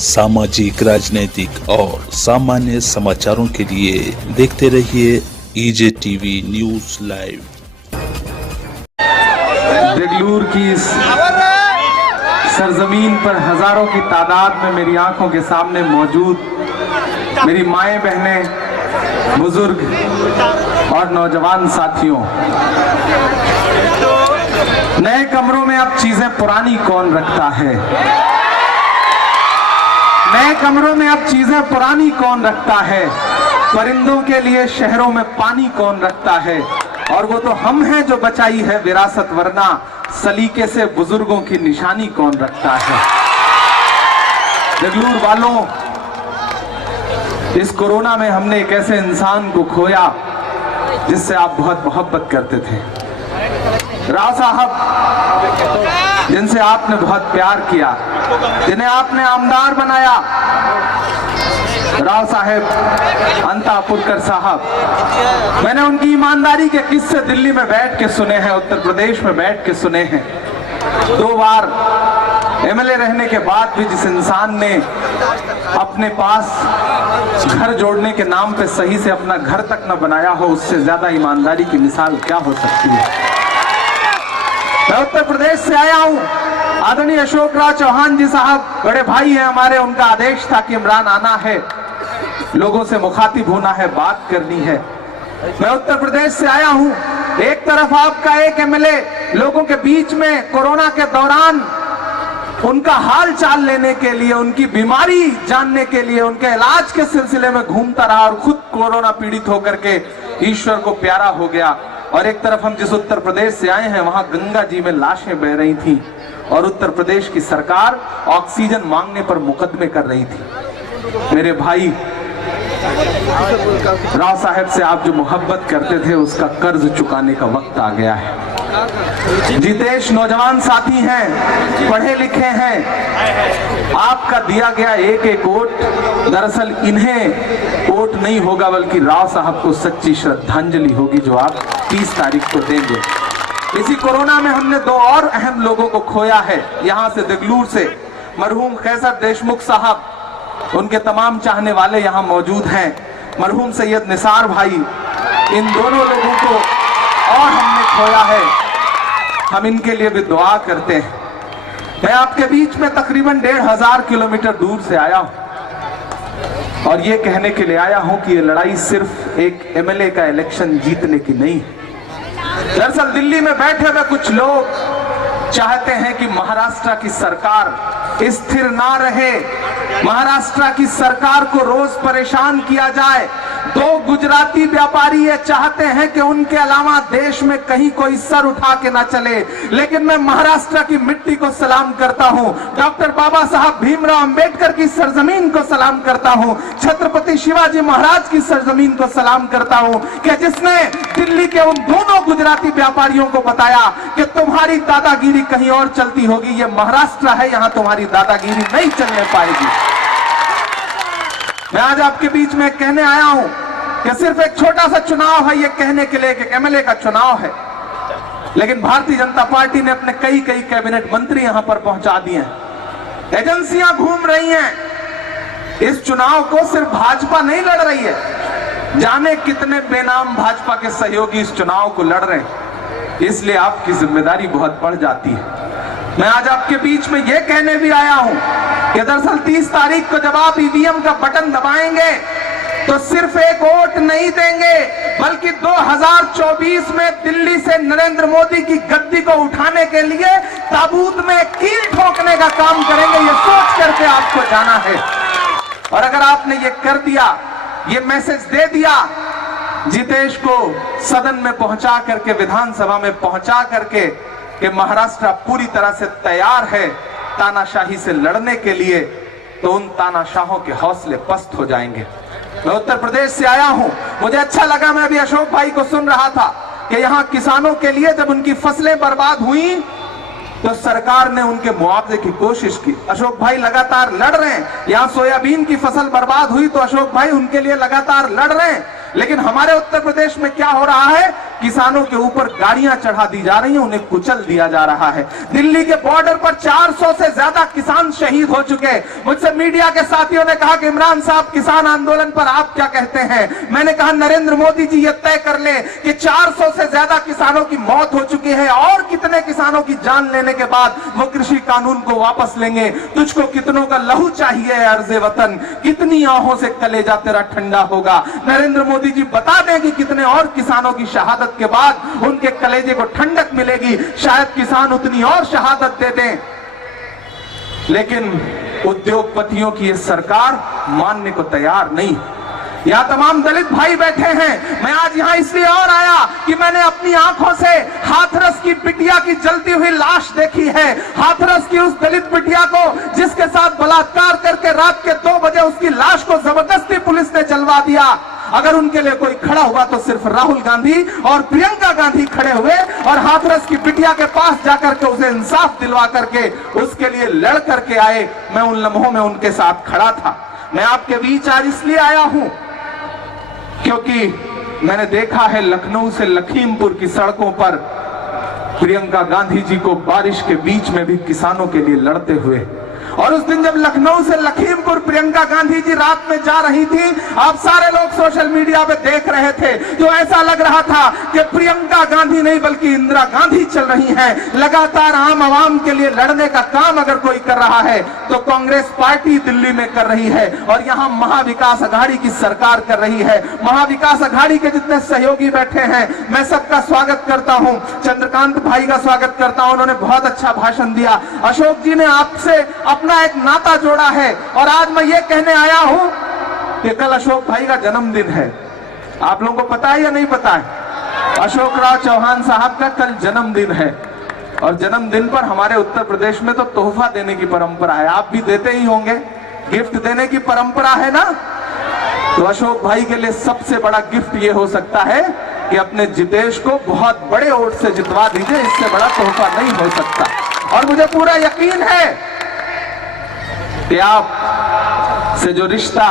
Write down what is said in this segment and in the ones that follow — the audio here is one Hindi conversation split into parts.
सामाजिक, राजनीतिक और सामान्य समाचारों के लिए देखते रहिए EJ TV news live. Deglur की इस सरजमीन पर हजारों की तादाद में मेरी आंखों के सामने मौजूद मेरी माएं, बहनें, बुजुर्ग और नौजवान साथियों, नए कमरों में अब चीजें पुरानी कौन रखता है? नए कमरों में अब चीजें पुरानी कौन रखता है? परिंदों के लिए शहरों में पानी कौन रखता है? और वो तो हम हैं जो बचाई है विरासत, वरना सलीके से बुजुर्गों की निशानी कौन रखता है? देगलूर वालों, इस कोरोना में हमने एक ऐसे इंसान को खोया जिससे आप बहुत मोहब्बत करते थे। राव साहब, जिनसे आपने बहुत प्यार किया, जिन्हें आपने आमदार बनाया। राव साहेब अंतापुरकर साहब, मैंने उनकी ईमानदारी के किस्से दिल्ली में बैठ के सुने हैं, उत्तर प्रदेश में बैठ के सुने हैं। 2 बार एमएलए रहने के बाद भी जिस इंसान ने अपने पास घर जोड़ने के नाम पे सही से अपना घर तक न बनाया हो, उससे ज्यादा ईमानदारी की मिसाल क्या हो सकती है? मैं उत्तर प्रदेश से आया हूं। आदरणीय अशोक राज चौहान जी साहब बड़े भाई हैं हमारे, उनका आदेश था कि इमरान आना है, लोगों से मुखातिब होना है, बात करनी है। मैं उत्तर प्रदेश से आया हूं। एक तरफ आपका एक एमएलए लोगों के बीच में कोरोना के दौरान उनका हाल चाल लेने के लिए, उनकी बीमारी जानने के लिए, उनके इलाज के सिलसिले में घूमता रहा और खुद कोरोना पीड़ित होकर के ईश्वर को प्यारा हो गया। और एक तरफ हम जिस उत्तर प्रदेश से आए हैं, वहां गंगा जी में लाशें बह रही थी और उत्तर प्रदेश की सरकार ऑक्सीजन मांगने पर मुकदमे कर रही थी। मेरे भाई, राव साहब से आप जो मोहब्बत करते थे, उसका कर्ज चुकाने का वक्त आ गया है। जितेश नौजवान साथी हैं, पढ़े लिखे हैं। आपका दिया गया एक वोट दरअसल इन्हें वोट नहीं होगा, बल्कि राव साहब को सच्ची श्रद्धांजलि होगी जो आप 30 तारीख को देंगे। इसी कोरोना में हमने 2 और अहम लोगों को खोया है। यहां से देगलूर से मरहूम कैसर देशमुख साहब, उनके तमाम चाहने वाले यहां मौजूद हैं। मरहूम सैयद निसार भाई, इन दोनों लोगों को और हमने खोया है। हम इनके लिए भी दुआ करते हैं। मैं आपके बीच में तकरीबन 1500 किलोमीटर दूर से आया हूं और ये कहने के लिए आया हूं कि ये लड़ाई सिर्फ एक एमएलए का इलेक्शन जीतने की नहीं है। दरअसल दिल्ली में बैठे हुए कुछ लोग चाहते हैं कि महाराष्ट्र की सरकार स्थिर ना रहे, महाराष्ट्र की सरकार को रोज परेशान किया जाए। 2 गुजराती व्यापारी ये चाहते हैं कि उनके अलावा देश में कहीं कोई सर उठा के ना चले। लेकिन मैं महाराष्ट्र की मिट्टी को सलाम करता हूं, डॉक्टर बाबा साहब भीमराव अंबेडकर की सरजमीन को सलाम करता हूं, छत्रपति शिवाजी महाराज की सरजमीन को सलाम करता हूं, कि जिसने दिल्ली के उन दोनों गुजराती व्यापारियों को बताया कि तुम्हारी दादागिरी कहीं और चलती होगी, ये महाराष्ट्र है, यहां तुम्हारी दादागिरी नहीं चलने पाएगी। मैं आज आपके बीच में कहने आया हूं कि सिर्फ एक छोटा सा चुनाव है, ये कहने के लिए कि एमएलए का चुनाव है, लेकिन भारतीय जनता पार्टी ने अपने कई कैबिनेट मंत्री यहां पर पहुंचा दिए हैं। एजेंसियां घूम रही हैं। इस चुनाव को सिर्फ भाजपा नहीं लड़ रही है, जाने कितने बेनाम भाजपा के सहयोगी इस चुनाव को लड़ रहे हैं। इसलिए आपकी जिम्मेदारी बहुत बढ़ जाती है। मैं आज आपके बीच में यह कहने भी आया हूं कि दरअसल 30 तारीख को जब आप ईवीएम का बटन दबाएंगे तो सिर्फ एक वोट नहीं देंगे, बल्कि 2024 में दिल्ली से नरेंद्र मोदी की गद्दी को उठाने के लिए ताबूत में कील ठोकने का काम करेंगे। ये सोच करके आपको जाना है। और अगर आपने ये कर दिया, ये मैसेज दे दिया, जितेश को सदन में पहुंचा करके, विधानसभा में पहुंचा करके कि महाराष्ट्र पूरी तरह से तैयार है तानाशाही से लड़ने के लिए, तो उन तानाशाहों के हौसले पस्त हो जाएंगे। मैं उत्तर प्रदेश से आया हूं, मुझे अच्छा लगा। मैं अभी अशोक भाई को सुन रहा था कि यहां किसानों के लिए जब उनकी फसलें बर्बाद हुई तो सरकार ने उनके मुआवजे की कोशिश की। अशोक भाई लगातार लड़ रहे हैं। यहां सोयाबीन की फसल बर्बाद हुई तो अशोक भाई उनके लिए लगातार लड़ रहे हैं। लेकिन हमारे उत्तर प्रदेश में क्या हो रहा है, किसानों के ऊपर गाड़ियां चढ़ा दी जा रही हैं, उन्हें कुचल दिया जा रहा है। दिल्ली के बॉर्डर पर 400 से ज्यादा किसान शहीद हो चुके। मुझसे मीडिया के साथियों ने कहा कि इमरान साहब किसान आंदोलन पर आप क्या कहते हैं? मैंने कहा नरेंद्र मोदी जी ये तय कर ले कि 400 से ज्यादा किसानों की मौत हो चुकी है और कितने किसानों की जान लेने के बाद वो कृषि कानून को वापस लेंगे। तुझको कितनों का लहू चाहिए अर्ज़े वतन, कितनी आहों से कलेजा तेरा ठंडा होगा। नरेंद्र मोदी जी बता दें कि कितने और किसानों की शहादत के बाद उनके कलेजे को ठंडक मिलेगी। शायद किसान उतनी और शहादत दे दें, लेकिन उद्योगपतियों की ये सरकार मानने को तैयार नहीं। यहाँ तमाम दलित भाई बैठे हैं। मैं आज यहाँ इसलिए और आया कि मैंने अपनी आंखों से हाथरस की बिटिया की जलती हुई लाश देखी है। हाथरस की उस दलित बिटिया को जिसके साथ बलात्कार करके रात के 2 बजे उसकी लाश को जबरदस्ती पुलिस ने जलवा दिया। अगर उनके लिए कोई खड़ा हुआ तो सिर्फ राहुल गांधी और प्रियंका गांधी खड़े हुए और हाथरस की बिटिया के पास जाकर के उसे इंसाफ दिलवा करके उसके लिए लड़ करके आए। मैं उन लम्हों में उनके साथ खड़ा था। मैं आपके बीच आज इसलिए आया हूं क्योंकि मैंने देखा है लखनऊ से लखीमपुर की सड़कों पर प्रियंका गांधी जी को बारिश के बीच में भी किसानों के लिए लड़ते हुए। और उस दिन जब लखनऊ से लखीमपुर प्रियंका गांधी जी रात में जा रही थी, आप सारे लोग सोशल मीडिया पे देख रहे थे, तो ऐसा लग रहा था कि प्रियंका गांधी नहीं बल्कि इंदिरा गांधी चल रही हैं। लगातार आम आवाम के लिए लड़ने का काम अगर कोई कर रहा है तो कांग्रेस पार्टी दिल्ली में कर रही है और यहाँ महाविकास अघाड़ी की सरकार कर रही है। महाविकास अघाड़ी के जितने सहयोगी बैठे हैं, मैं सबका स्वागत करता हूँ। चंद्रकांत भाई का स्वागत करता हूँ, उन्होंने बहुत अच्छा भाषण दिया। अशोक जी ने आपसे अपना एक नाता जोड़ा है और आज मैं ये कहने आया हूं कि कल अशोक भाई का जन्मदिन है। आप लोगों को पता है या नहीं पता है? अशोक राव चौहान साहब का कल जन्मदिन है और जन्मदिन पर हमारे उत्तर प्रदेश में तो तोहफा देने की परंपरा है। आप भी देते ही होंगे, गिफ्ट देने की परंपरा है ना। तो अशोक भाई के लिए सबसे बड़ा गिफ्ट ये हो सकता है कि अपने जितेश को बहुत बड़े वोट से जितवा दीजिए। इससे बड़ा तोहफा नहीं हो सकता। और मुझे पूरा यकीन है कि आप से जो रिश्ता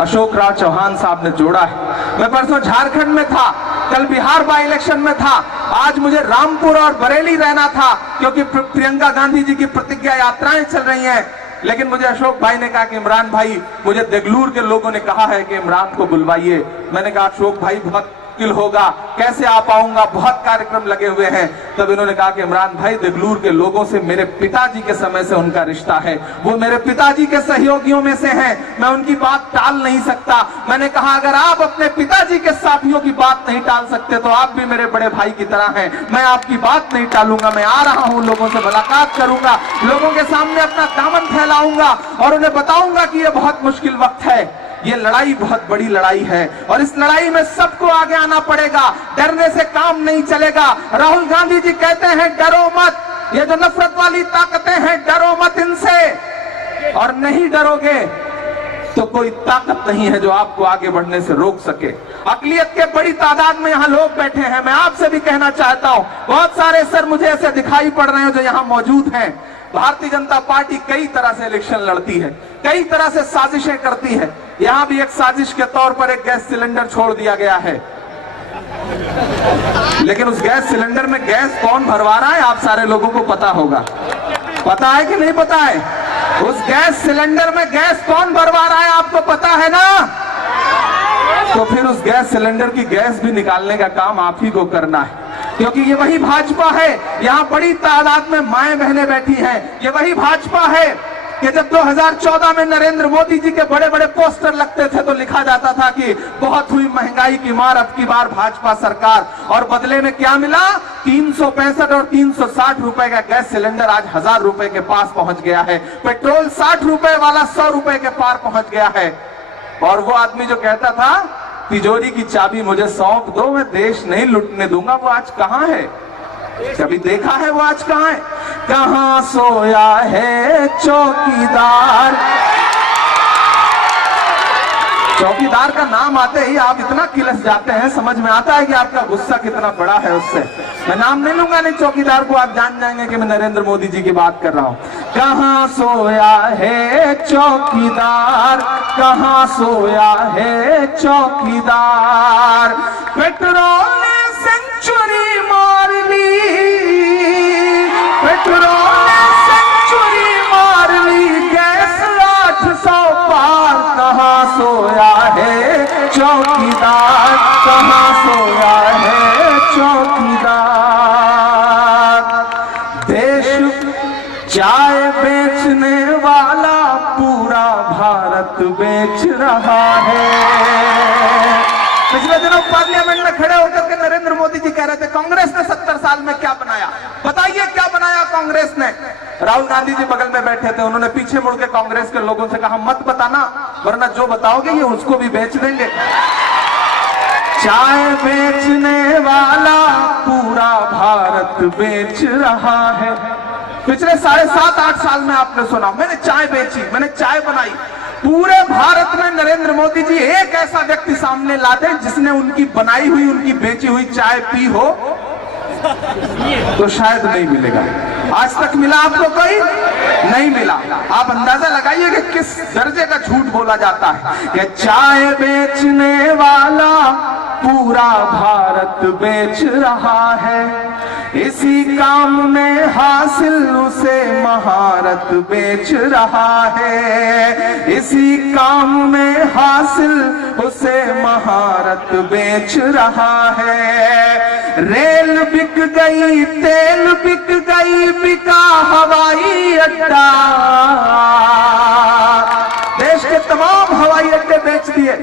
अशोक राव चौहान साहब ने जोड़ा है। मैं परसों झारखंड में था, कल बिहार बाई इलेक्शन में था, आज मुझे रामपुर और बरेली रहना था क्योंकि प्रियंका गांधी जी की प्रतिज्ञा यात्राएं चल रही हैं। लेकिन मुझे अशोक भाई ने कहा कि इमरान भाई, मुझे देगलूर के लोगों ने कहा है कि इमरान को बुलवाइए। मैंने कहा अशोक भाई बहुत मुश्किल होगा, कैसे आ पाऊंगा, बहुत कार्यक्रम लगे हुए हैं। तब इन्होंने कहा कि इमरान भाई, देगलूर के लोगों से मेरे पिताजी के समय से उनका रिश्ता है, वो मेरे पिताजी के सहयोगियों में से हैं, मैं उनकी बात टाल नहीं सकता। मैंने कहा अगर आप अपने पिताजी के साथियों की बात नहीं टाल सकते तो आप भी मेरे बड़े भाई की तरह हैं, मैं आपकी बात नहीं टालूंगा। मैं आ रहा हूं, लोगों से मुलाकात करूंगा, लोगों के सामने अपना दामन फैलाऊंगा और उन्हें बताऊंगा कि यह बहुत मुश्किल वक्त है, ये लड़ाई बहुत बड़ी लड़ाई है और इस लड़ाई में सबको आगे आना पड़ेगा। डरने से काम नहीं चलेगा। राहुल गांधी जी कहते हैं डरो मत, ये जो नफरत वाली ताकतें हैं डरो मत इनसे, और नहीं डरोगे तो कोई ताकत नहीं है जो आपको आगे बढ़ने से रोक सके। अकलियत के बड़ी तादाद में यहाँ लोग बैठे हैं। मैं आपसे भी कहना चाहता हूँ, बहुत सारे सर मुझे ऐसे दिखाई पड़ रहे हैं जो यहाँ मौजूद हैं। भारतीय जनता पार्टी कई तरह से इलेक्शन लड़ती है, कई तरह से साजिशें करती है। यहां भी एक साजिश के तौर पर एक गैस सिलेंडर छोड़ दिया गया है, लेकिन उस गैस सिलेंडर में गैस कौन भरवा रहा है आप सारे लोगों को पता होगा। पता है कि नहीं पता है? उस गैस सिलेंडर में गैस कौन भरवा रहा है आपको पता है ना? तो फिर उस गैस सिलेंडर की गैस भी निकालने का काम आप ही को करना है, क्योंकि ये वही भाजपा है। यहाँ बड़ी तादाद में माएं बहनें बैठी हैं। ये वही भाजपा है कि जब 2014 में नरेंद्र मोदी जी के बड़े बड़े पोस्टर लगते थे तो लिखा जाता था कि बहुत हुई महंगाई की मार, अब की बार भाजपा सरकार, और बदले में क्या मिला? 365 और 360 रुपए का गैस सिलेंडर आज 1000 रुपए के पास पहुंच गया है। पेट्रोल 60 रुपए वाला 100 रुपए के पार पहुंच गया है। और वो आदमी जो कहता था तिजोरी की चाबी मुझे सौंप दो, मैं देश नहीं लुटने दूंगा, वो आज कहां है? कभी देखा है वो आज कहां है? कहां सोया है चौकीदार? चौकीदार का नाम आते ही आप इतना किलस जाते हैं, समझ में आता है कि आपका गुस्सा कितना बड़ा है उससे। मैं नाम नहीं लूंगा, नहीं चौकीदार को आप जान जाएंगे कि मैं नरेंद्र मोदी जी की बात कर रहा हूं। कहां सोया है चौकीदार, कहां सोया है चौकीदार? पेट्रोल बेच रहा है। पिछले दिनों पार्लियामेंट में खड़े होकर के नरेंद्र मोदी जी कह रहे थे कांग्रेस ने 70 साल में क्या बनाया, बताइए क्या बनाया कांग्रेस ने। राहुल गांधी जी बगल में बैठे थे, उन्होंने पीछे मुड़ के कांग्रेस के लोगों से कहा मत बताना, वरना जो बताओगे ये उसको भी बेच देंगे। चाय बेचने वाला पूरा भारत बेच रहा है। पिछले 7.5-8 साल में आपने सुना मैंने चाय बेची, मैंने चाय बनाई। पूरे भारत में नरेंद्र मोदी जी एक ऐसा व्यक्ति सामने ला दे जिसने उनकी बनाई हुई, उनकी बेची हुई चाय पी हो, तो शायद नहीं मिलेगा। आज तक मिला आपको कोई? नहीं मिला। आप अंदाजा लगाइए कि किस दर्जे का झूठ बोला जाता है कि चाय बेचने वाला पूरा भारत बेच रहा है, इसी काम में हासिल उसे महारत बेच रहा है, इसी काम में हासिल उसे महारत बेच रहा है। रेल बिक गई, तेल बिक गई, बिका हवाई अड्डा। देश के तमाम हवाई अड्डे बेच दिए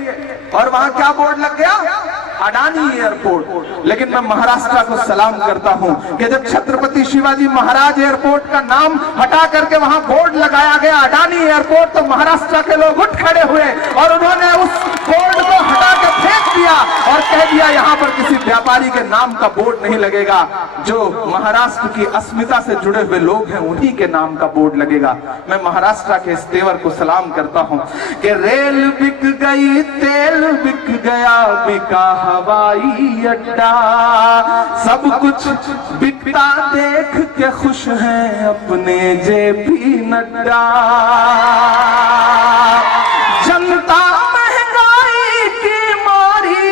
और वहां क्या बोर्ड लग गया? अडानी एयरपोर्ट। लेकिन मैं महाराष्ट्र को सलाम करता हूं कि जब छत्रपति शिवाजी महाराज एयरपोर्ट का नाम हटा करके वहां बोर्ड लगाया गया अडानी एयरपोर्ट, तो महाराष्ट्र के लोग उठ खड़े हुए और उन्होंने उस बोर्ड को हटा कर फेंक दिया और कह दिया यहां पर किसी व्यापारी के नाम का बोर्ड नहीं लगेगा, जो महाराष्ट्र की अस्मिता से जुड़े हुए लोग हैं उन्हीं के नाम का बोर्ड लगेगा। मैं महाराष्ट्र के इस तेवर को सलाम करता हूं कि रेल बिक गई, तेल बिक गया, बिका हवाई अड्डा, सब कुछ बिकता देख के खुश हैं अपने जेपी नड्डा। जनता महंगाई की मारी,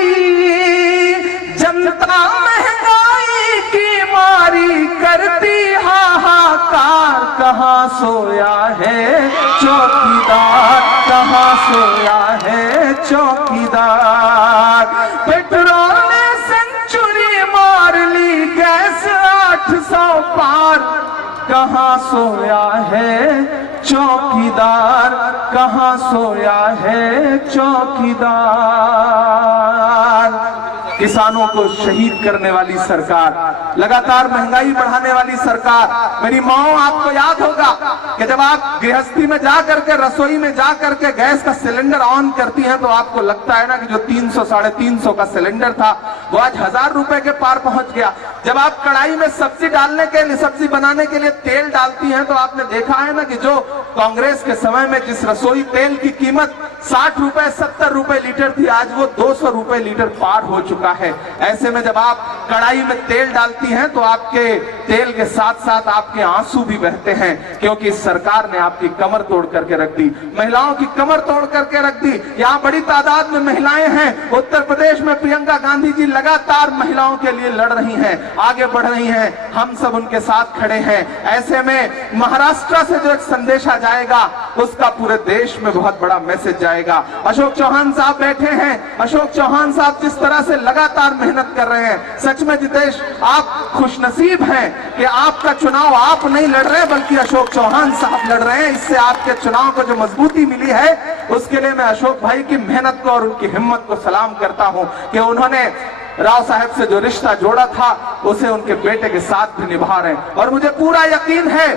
जनता महंगाई की मारी करती हाहाकार, कहाँ सोया है चौकीदार, कहाँ सोया है चौकीदार। पेट्रोल ने सेंचुरी मार ली, गैस 800 पार, कहाँ सोया है चौकीदार, कहाँ सोया है चौकीदार। किसानों को शहीद करने वाली सरकार, लगातार महंगाई बढ़ाने वाली सरकार। मेरी माओ, आपको याद होगा कि जब आप गृहस्थी में जा करके, रसोई में जा करके गैस का सिलेंडर ऑन करती हैं तो आपको लगता है ना कि जो 300-350 का सिलेंडर था वो आज 1000 रुपए के पार पहुंच गया। जब आप कढ़ाई में सब्जी डालने के लिए, सब्जी बनाने के लिए तेल डालती हैं तो आपने देखा है ना कि जो कांग्रेस के समय में जिस रसोई तेल की कीमत 60 रुपए 70 रुपए लीटर थी, आज वो 200 रुपए लीटर पार हो चुका है। ऐसे में जब आप कढ़ाई में तेल डालती हैं तो आपके तेल के साथ साथ आपके आंसू भी बहते हैं, क्योंकि इस सरकार ने आपकी कमर तोड़ करके रख दी, महिलाओं की कमर तोड़ करके रख दी। यहाँ बड़ी तादाद में महिलाएं हैं। उत्तर प्रदेश में प्रियंका गांधी जी लगातार महिलाओं के लिए लड़ रही हैं, आगे बढ़ रही हैं, हम सब उनके साथ खड़े हैं। ऐसे में महाराष्ट्र से जो एक संदेशा जाएगा उसका पूरे देश में बहुत बड़ा मैसेज जाएगा। अशोक चौहान साहब बैठे हैं, अशोक चौहान साहब जिस तरह से लगातार मेहनत कर रहे हैं, सच में जितेश आप खुशनसीब हैं कि आपका चुनाव आप नहीं लड़ रहे बल्कि अशोक चौहान साहब लड़ रहे हैं। इससे आपके चुनाव को जो मजबूती मिली है उसके लिए मैं अशोक भाई की मेहनत को और उनकी हिम्मत को सलाम करता हूं कि उन्होंने राव साहब से जो रिश्ता जोड़ा था उसे उनके बेटे के साथ भी निभा रहे हैं। और मुझे पूरा यकीन है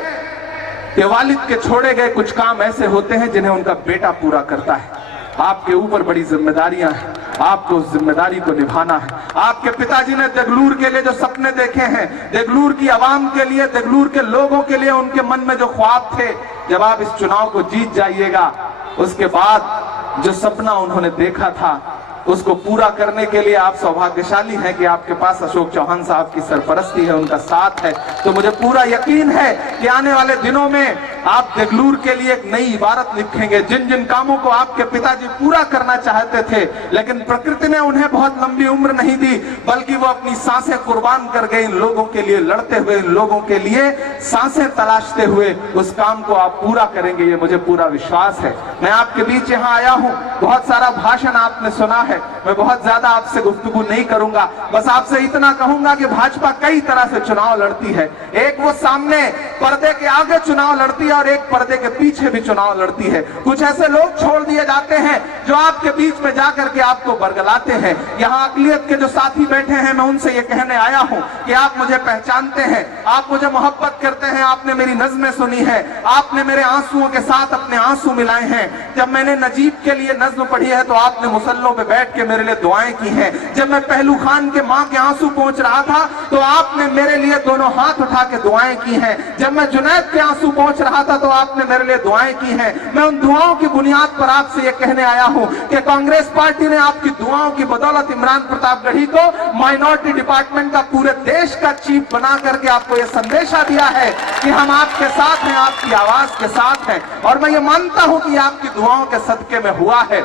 कि वालिद के छोड़े गए कुछ काम ऐसे होते हैं जिन्हें उनका बेटा पूरा करता है। आपके ऊपर बड़ी जिम्मेदारियां हैं, आपको उस जिम्मेदारी को निभाना है। आपके पिताजी ने देगलूर के लिए जो सपने देखे हैं, देगलूर की आवाम के लिए, देगलूर के लोगों के लिए उनके मन में जो ख्वाब थे, जब आप इस चुनाव को जीत जाइएगा उसके बाद जो सपना उन्होंने देखा था उसको पूरा करने के लिए आप सौभाग्यशाली हैं कि आपके पास अशोक चौहान साहब की सरपरस्ती है, उनका साथ है। तो मुझे पूरा यकीन है कि आने वाले दिनों में आप देगलूर के लिए एक नई इबारत लिखेंगे। जिन जिन कामों को आपके पिताजी पूरा करना चाहते थे लेकिन प्रकृति ने उन्हें बहुत लंबी उम्र नहीं दी, बल्कि वो अपनी सांसें कुर्बान कर गए इन लोगों के लिए, लड़ते हुए इन लोगों के लिए सांसें तलाशते हुए, उस काम को आप पूरा करेंगे, ये मुझे पूरा विश्वास है। मैं आपके बीच यहाँ आया हूँ, बहुत सारा भाषण आपने सुना है, मैं बहुत ज्यादा आपसे गुफ्तगू नहीं करूंगा, बस आपसे इतना कहूंगा कि भाजपा कई तरह से चुनाव लड़ती है। एक वो सामने पर्दे के आगे चुनाव लड़ती है और एक पर्दे के पीछे भी चुनाव लड़ती है। कुछ ऐसे लोग छोड़ दिए जाते हैं जो आपके बीच में जाकर के आपको बरगलाते हैं। यहाँ अकलियत के जो साथी बैठे हैं, मैं उनसे ये कहने आया हूं कि आप मुझे पहचानते हैं, आप मुझे मोहब्बत करते हैं, आपने मेरी नज़्में सुनी है, आपने मेरे आंसुओं के साथ अपने आंसू मिलाए हैं। जब मैंने नजीब के लिए नज्म पढ़ी है तो आपने मुसल्लों पे बैठ के मेरे लिए दुआएं की हैं। जब मैं पहलू खान के मां के आंसू पहुंच रहा था तो आपने मेरे लिए दोनों हाथ उठा के दुआएं की हैं। जब मैं जुनैद के आंसू पहुंच रहा था तो आपने मेरे लिए दुआएं की हैं। मैं उन दुआओं की बुनियाद पर आपसे ये कहने आया हूं कि कांग्रेस पार्टी ने आपकी दुआओं की बदौलत इमरान प्रतापगढ़ी को माइनॉरिटी डिपार्टमेंट का पूरे देश का चीफ बना करके आपको यह संदेशा दिया है कि हम आपके साथ हैं, आपकी आवाज के साथ हैं। और मैं ये मानता हूं कि आपकी दुआओं के सदके में हुआ है।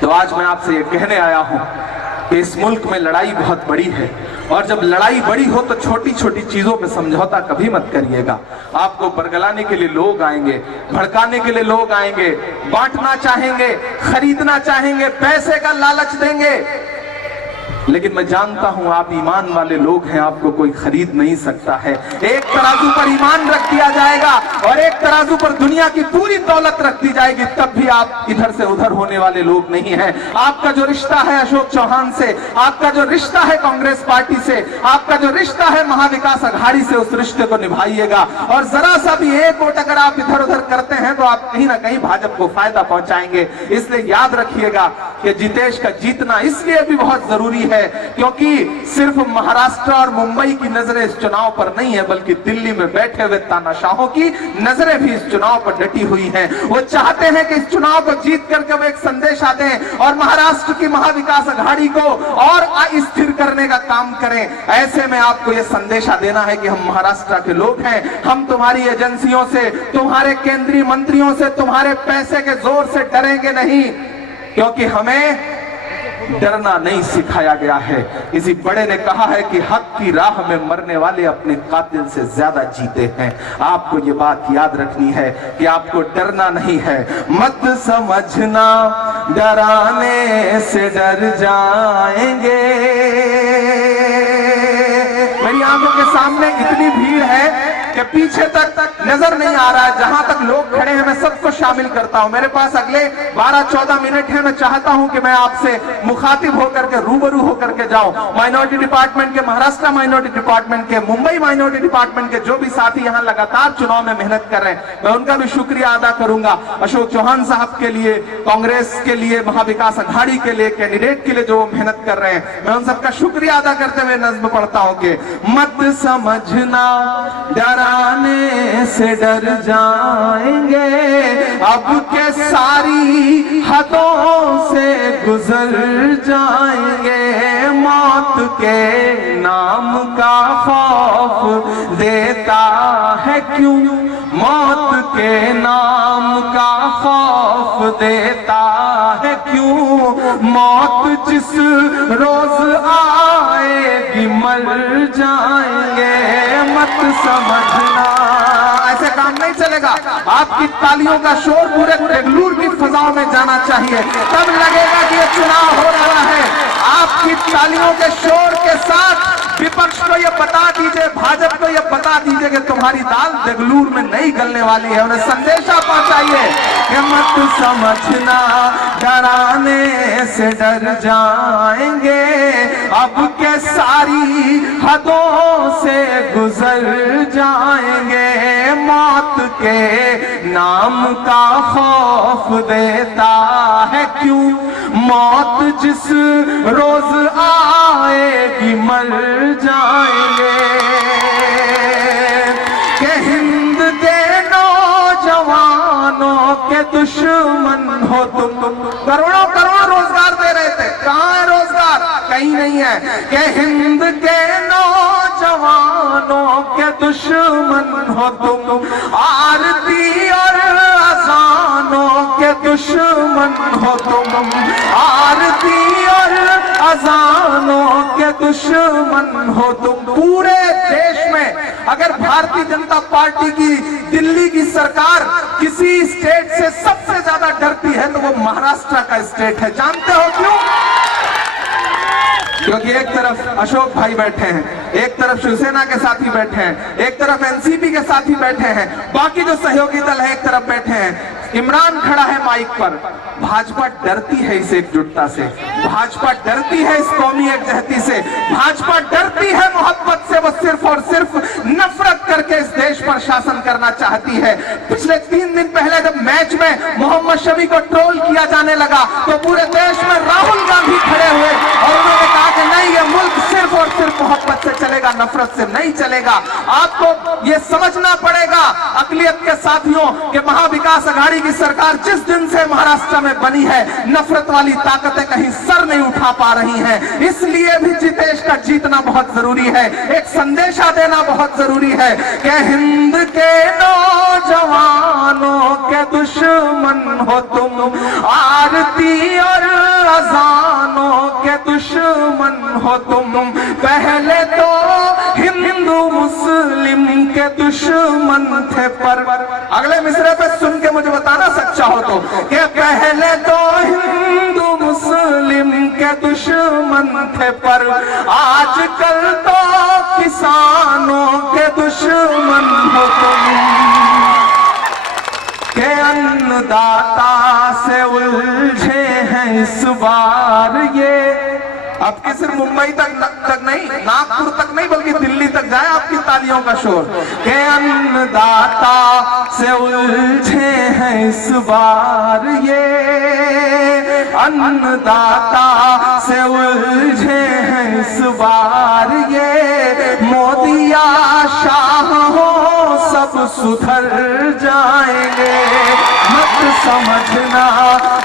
तो आज मैं आपसे ये कहने आया हूं कि इस मुल्क में लड़ाई बहुत बड़ी है और जब लड़ाई बड़ी हो तो छोटी छोटी चीजों पे समझौता कभी मत करिएगा। आपको बरगलाने के लिए लोग आएंगे, भड़काने के लिए लोग आएंगे, बांटना चाहेंगे, खरीदना चाहेंगे, पैसे का लालच देंगे, लेकिन मैं जानता हूं आप ईमान वाले लोग हैं, आपको कोई खरीद नहीं सकता है। एक तराजू पर ईमान रख दिया जाएगा और एक तराजू पर दुनिया की पूरी दौलत रख दी जाएगी, तब भी आप इधर से उधर होने वाले लोग नहीं हैं। आपका जो रिश्ता है अशोक चौहान से, आपका जो रिश्ता है कांग्रेस पार्टी से, आपका जो रिश्ता है महाविकास अघाड़ी से, उस रिश्ते को निभाइएगा। और जरा सा भी एक वोट अगर आप इधर उधर करते हैं तो आप कहीं ना कहीं भाजपा को फायदा पहुंचाएंगे। इसलिए याद रखिएगा कि जितेश का जीतना इसलिए भी बहुत जरूरी है क्योंकि सिर्फ महाराष्ट्र और मुंबई की नजरें इस चुनाव पर नहीं है, बल्कि दिल्ली में बैठे हुए तानाशाहों की नजरें भी इस चुनाव पर डटी हुई हैं। वो चाहते हैं कि इस चुनाव को जीत करके वो एक संदेशा दें और महाराष्ट्र की महाविकास अघाड़ी को और अस्थिर करने का काम करें। ऐसे में आपको यह संदेशा देना है कि हम महाराष्ट्र के लोग हैं, हम तुम्हारी एजेंसियों से, तुम्हारे केंद्रीय मंत्रियों से, तुम्हारे पैसे के जोर से डरेंगे नहीं, क्योंकि हमें डरना नहीं सिखाया गया है। किसी बड़े ने कहा है कि हक की राह में मरने वाले अपने कातिल से ज्यादा जीते हैं। आपको ये बात याद रखनी है कि आपको डरना नहीं है। मत समझना डराने से डर जाएंगे। मेरी आंखों के सामने इतनी भीड़ है कि पीछे तक नजर नहीं आ रहा है। जहां तक लोग खड़े हैं मैं सबको शामिल करता हूं। मेरे पास अगले 12-14 मिनट है। मैं चाहता हूं कि मैं आपसे मुखातिब होकर के, रूबरू होकर के जाऊं। माइनॉरिटी डिपार्टमेंट के, महाराष्ट्र माइनॉरिटी डिपार्टमेंट के, मुंबई माइनॉरिटी डिपार्टमेंट के जो भी साथी यहां लगातार चुनाव में मेहनत कर रहे हैं, मैं उनका भी शुक्रिया अदा करूंगा। अशोक चौहान साहब के लिए, कांग्रेस के लिए, महाविकास अघाड़ी के लिए, कैंडिडेट के लिए जो मेहनत कर रहे हैं, मैं उन सबका शुक्रिया अदा करते हुए नज्म पढ़ता हूं कि मत समझना डराने से डर जाएंगे, अब के सारी हदों से गुजर जाएंगे। मौत के नाम का खौफ देता है क्यों, मौत के नाम का खौफ देता है क्यों। मौत जिस रोज आएगी मर जाएंगे। मत समझना, ऐसे काम नहीं चलेगा। आपकी तालियों का शोर पूरे बेंगलुरु की फजाओं में जाना चाहिए, तब लगेगा कि ये चुनाव हो रहा है। आपकी तालियों के शोर के साथ विपक्ष को ये बता दीजिए, भाजपा को ये बता दीजिए कि तुम्हारी दाल बेंगलुरु में नहीं गलने वाली है। उन्हें संदेशा पहुंचाइए कि मत समझना डराने से डर जाएंगे, अब के सारी हदों से गुजर जाएंगे। मौत के नाम का खौफ देता है क्यों, मौत जिस रोज आएगी मर जाएंगे। कि हिंद के नौजवानों के दुश्मन हो तुम। करोड़ों करोड़ रोजगार दे रहे थे, कहाँ है रोजगार? कहीं नहीं है। कि हिंद के नौजवानों के दुश्मन हो तुम, आरती और अजानों के दुश्मन हो तुम, आरती और अजानों के दुश्मन हो तुम। पूरे देश में अगर भारतीय जनता पार्टी की दिल्ली की सरकार किसी स्टेट से सबसे ज्यादा डरती है तो वो महाराष्ट्र का स्टेट है। जानते हो क्यों? क्योंकि एक तरफ अशोक भाई बैठे हैं, एक तरफ शिवसेना के साथी बैठे हैं, एक तरफ एनसीपी के साथी बैठे हैं, बाकी जो सहयोगी दल है एक तरफ बैठे हैं। इमरान खड़ा है माइक पर। भाजपा डरती है इस एकजुटता से, भाजपा डरती है इस कौमी एकजहती से, भाजपा डरती है मोहब्बत से। वो सिर्फ और सिर्फ नफरत करके इस देश पर शासन करना चाहती है। पिछले 3 दिन पहले जब मैच में मोहम्मद शमी को ट्रोल किया जाने लगा तो पूरे देश में राहुल गांधी खड़े हुए और उन्होंने कहा कि नहीं, ये मुल्क सिर्फ और सिर्फ मोहब्बत से चलेगा, नफरत से नहीं चलेगा। आपको ये समझना पड़ेगा अकलियत के साथियों कि महाविकास अघाड़ी की सरकार जिस दिन से महाराष्ट्र में बनी है, नफरत वाली ताकतें कहीं सर नहीं उठा पा रही हैं। इसलिए भी जितेश का जीतना बहुत जरूरी है, एक संदेशा देना बहुत जरूरी है कि हिंद के नौजवानों के दुश्मन हो तुम, आरती और अजानों के दुश्मन हो तुम। पहले तो हिंदू मुस्लिम के दुश्मन थे, पर अगले मिसरे पे सुन के मुझे बताना सच्चा हो तो, कि पहले तो हिंदू मुस्लिम के दुश्मन थे, पर आजकल तो किसानों के दुश्मन हो तुम। के अन्नदाता से उलझे हैं इस बार ये। आपकी सिर्फ मुंबई तक नहीं, नागपुर तक नहीं, बल्कि दिल्ली तक जाए आपकी तालियों का शोर। के अन्नदाता से उलझे हैं इस बार ये, अन्नदाता से उलझे हैं इस बार ये। मोदी या शाह हो सब सुधर जाएंगे, मत समझना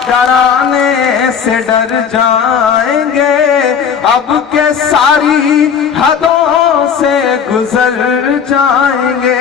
डराने से डर जाएंगे। अब के सारी हदों से गुजर जाएंगे।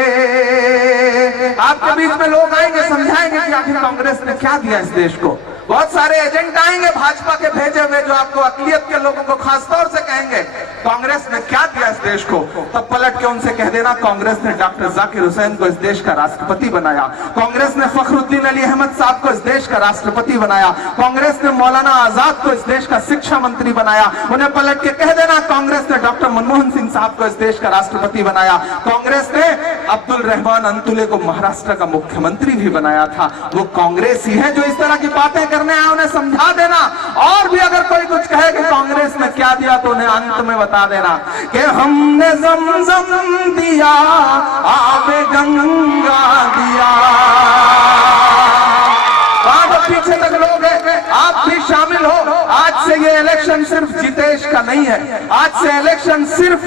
आपके बीच में लोग आएंगे, समझाएंगे कि आखिर कांग्रेस ने क्या दिया इस देश को। बहुत सारे एजेंट आएंगे भाजपा के भेजे हुए जो आपको अकलियत के लोगों को खासतौर से कहेंगे कांग्रेस ने क्या दिया इस देश को। तब पलट के उनसे कह देना कांग्रेस ने डॉक्टर जाकिर हुसैन को इस देश का राष्ट्रपति बनाया, कांग्रेस ने फखरुद्दीन अली अहमद साहब को इस देश का राष्ट्रपति बनाया, कांग्रेस ने मौलाना आजाद को इस देश का शिक्षा मंत्री बनाया। उन्हें पलट के कह देना कांग्रेस ने डॉक्टर मनमोहन सिंह साहब को इस देश का राष्ट्रपति बनाया, कांग्रेस ने अब्दुल रहमान अंतुले को महाराष्ट्र का मुख्यमंत्री भी बनाया था। वो कांग्रेस ही है जो इस तरह की बातें करने आए, उन्हें समझा देना। और भी अगर कोई कुछ कहे कि कांग्रेस ने क्या दिया तो उन्हें अंत में बता देना कि हमने ज़मज़म दिया, आबे गंगा दिया। पीछे तक लोग हैं, आप भी शामिल हो। आज से ये इलेक्शन सिर्फ जितेश का नहीं है, आज से इलेक्शन सिर्फ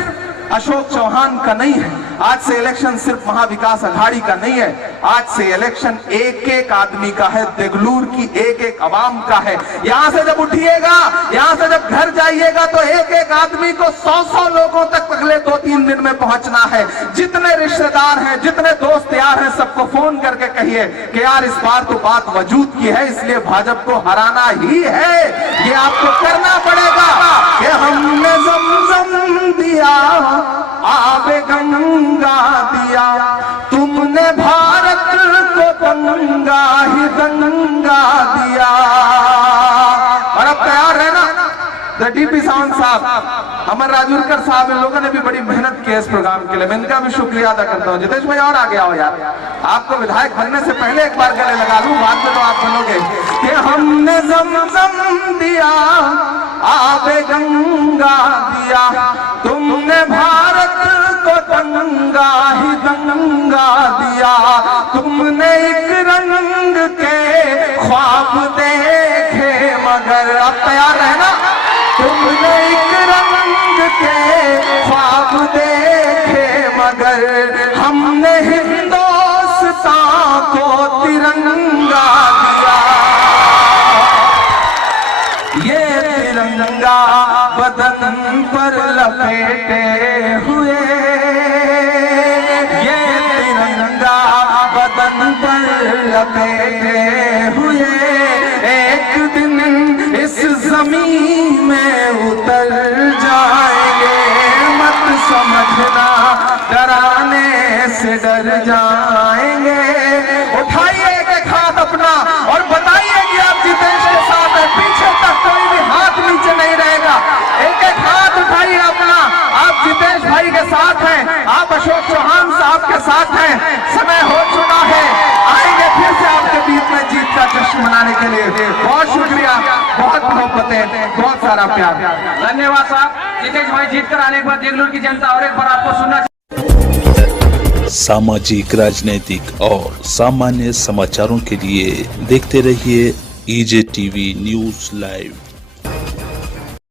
अशोक चौहान का नहीं है, आज से इलेक्शन सिर्फ महाविकास अघाड़ी का नहीं है, आज से इलेक्शन एक एक आदमी का है, देगलूर की एक एक आवाम का है। यहां से जब उठिएगा, यहां से जब घर जाइएगा तो एक एक आदमी को 100-100 लोगों तक अगले 2-3 दिन में पहुंचना है। जितने रिश्तेदार हैं, जितने दोस्त यार हैं, सबको फोन करके कहिए कि यार इस बार तो बात वजूद की है, इसलिए भाजपा को हराना ही है। ये आपको करना पड़ेगा कि हमने ज़मज़म दिया, आबे गंगा दिया, तुमने भारत को गंगा ही गंगा दिया। और अब तैयार है ना डीपी सावंत साहब, अमर राजूरकर साहब, इन लोगों ने भी बड़ी मेहनत की है इस प्रोग्राम के लिए, मैं इनका भी शुक्रिया अदा करता हूँ। जितेश भाई और आगे आओ यार, आपको विधायक बनने से पहले एक बार गले लगा लूं, बाद में तो आप बनोगे। कि हमने ज़मज़म दिया, आबे गंगा दिया, तुमने भारत को गंगा ही गंगा दिया, तुमने एक रंग के ख्वाब देखे मगर। अब तैयार है ना? तुमने एक रंग के ख्वाब देखे मगर हमने हिंदुस्तान को तिरंगा दिया। ये तिरंगा बदन पर लपेटे हुए, ये तिरंगा बदन पर लपेटे हुए, एक दिन इस जमीन में उतर जाएंगे। मत समझना डराने से डर जाएंगे। उठाइए एक हाथ अपना और बताइए मनाने के लिए बहुत शुक्रिया, बहुत मोहब्बतें, बहुत सारा प्यार। धन्यवाद साहब। जितेश भाई जीत कर आने के बाद देगलूर की जनता और एक बार आपको सुनना सामाजिक, राजनीतिक और सामान्य समाचारों के लिए देखते रहिए EJ टीवी न्यूज लाइव।